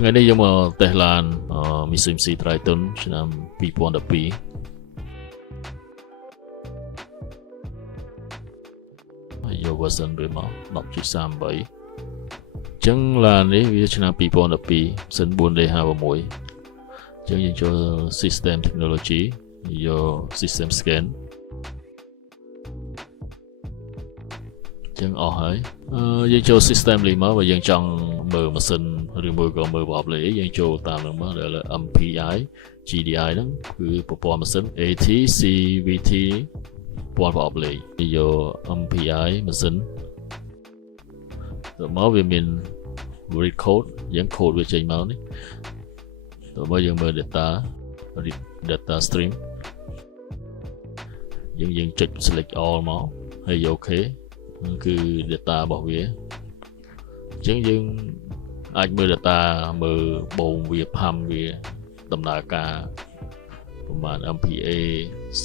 ថ្ងៃនេះយើងមកតេស្តឡាន Mitsubishi Triton ឆ្នាំ2012ហើយយក version វាមក 10.38 អញ្ចឹងឡាននេះវាឆ្នាំ2012 version 4D56 អញ្ចឹងយើងចូល System Technology យក System Scan ចឹងអស់ហើយយើងចូល system លេខមកបើយើងចង់មើលម៉ាស៊ីនឬមួយក៏មើលប្រអប់លេខយើងចូលតាមនឹងមកដែល MPI GDI ហ្នឹងគឺប្រព័ន្ធម៉ាស៊ីន AT CVT ប្រព័ន្ធប្រអប់លេខយក MPI ម៉ាស៊ីនទៅមកវាមាន read code យើង code វាចេញមកនេះទៅមកយើងមើល data stream យើងចុច select all មកហើយយក OKគឺ data របស់វាអញ្ចឹងយើងអាចមើល data មើលបងវាផាំវាដំណើរការប្រមាណ MPA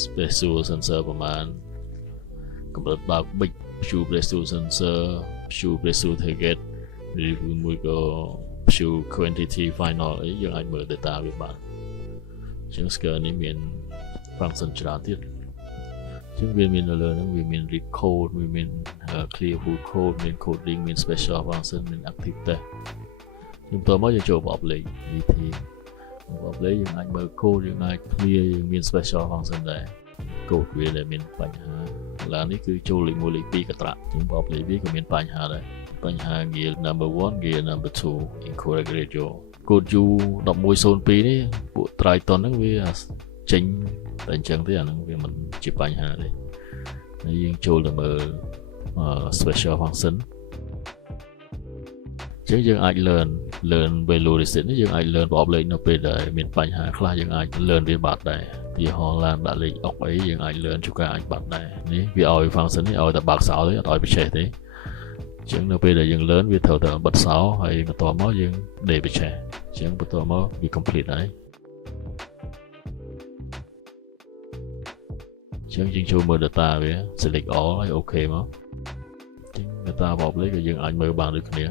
special sensor ប្រមាណកម្រិតបើកប៊ិច pure pressure sensor pure pressure target ឬមួយក៏ pure quantity final អីយើងអាចមើល data វាបានអញ្ចឹង scan នេះមាន function ច្រើនទៀតចឹងវាមាននៅលើហ្នឹងវាមាន read code វាមាន clear full code មាន coding មាន special function មាន active test យើងបន្តមកយើងចូលប្រអប់លេខ VT ប្រអប់លេខយើងអាចមើល code យើងអាច clear យើងមាន special function ដែរ code វាដែលមានបញ្ហាឡាននេះគឺចូលលេខ1លេខ2កត្រាក់ចឹងប្រអប់លេខវាក៏មានបញ្ហាដែរបញ្ហា gear number 1 gear number 2 incorrect radio code U1102 នេះពួក Triton ហ្នឹងវាចេញតែអញ្ចឹងទេអាហ្នឹងវាមិនជាបញ្ហាទេហើយយើងចូលទៅមើល special function អញ្ចឹងយើងអាច learn value reset នេះយើងអាច learn ប្រអប់លេខនៅពេលដែលមានបញ្ហាខ្លះយើងអាច learn វាបាត់ដែរវាហោឡានដាក់លេខអុកអីយើងអាច learn ជួនកាលអាចបាត់ដែរនេះវាឲ្យ function នេះឲ្យតែបើកសោទេអត់ឲ្យបិឆេះទេអញ្ចឹងនៅពេលដែលយើង learn វាត្រូវតែបិទសោហើយបន្តមកយើងដេបិឆេះអញ្ចឹងបន្តមកវា complete ហើយចឹងយើងចូលមើល data វា select all ហើយ OK មកចឹង data ប្រអប់លេខក៏យើងអាចមើលបានដូចគ្នា